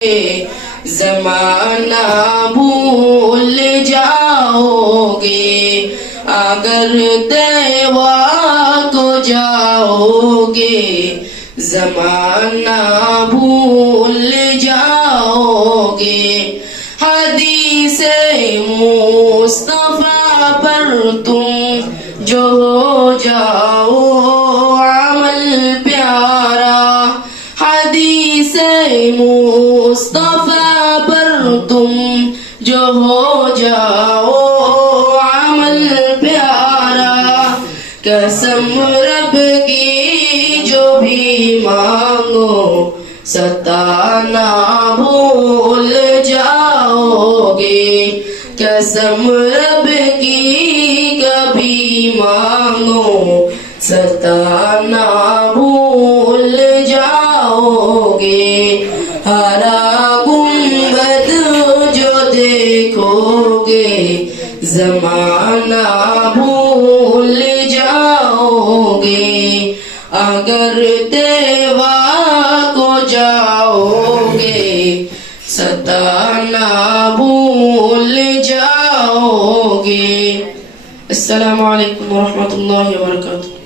زمانہ بھول جاؤ گے اگر دیوا کو جاؤ گے، زمانہ بھول جاؤ گے۔ حدیث مصطفیٰ پر تم جو ہو جاؤ عمل پیارا، حدیث مصطفیٰ پر تم جو ہو جاؤ عمل پیارا۔ قسم رب کی جو بھی مانگو ستانا بھول جاؤ گے، قسم رب کی کبھی مانگو ستانا بھول جاؤ گے۔ ہرا گنبد جو دیکھو گے زمانہ بھول جاؤ گے، اگر دیوا کو جاؤ گے ستانا بھول جاؤ گے۔ السلام علیکم ورحمۃ اللہ وبرکاتہ۔